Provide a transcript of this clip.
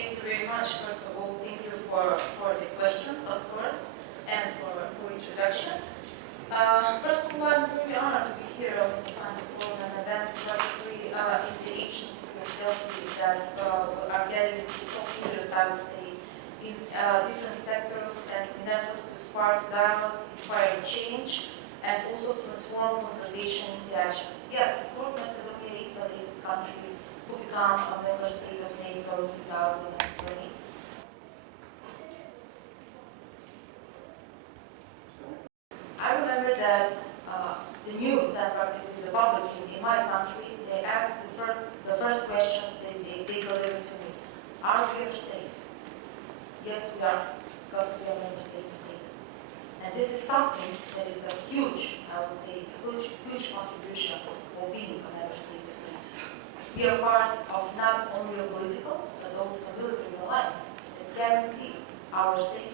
thank you very much. First of all, thank you for the questions, of course, and for introduction. First of all, I'm very honored to be here on this kind of forum and event, particularly in the agency of Delphi that are getting top leaders, I would say, in different sectors and in efforts to spark dialogue, inspire change, and also transform conversation into action. Yes, North Macedonia is the latest country to become a member state of NATO in 2020. I remember that the news and particularly the public in my country, they asked the first question they delivered to me, are we ever safe? Yes, we are, because we are a member state of NATO. And this is something that is a huge, I would say, huge contribution for being a member state of NATO. We are part of not only a political, but also a military alliance that guarantee our safety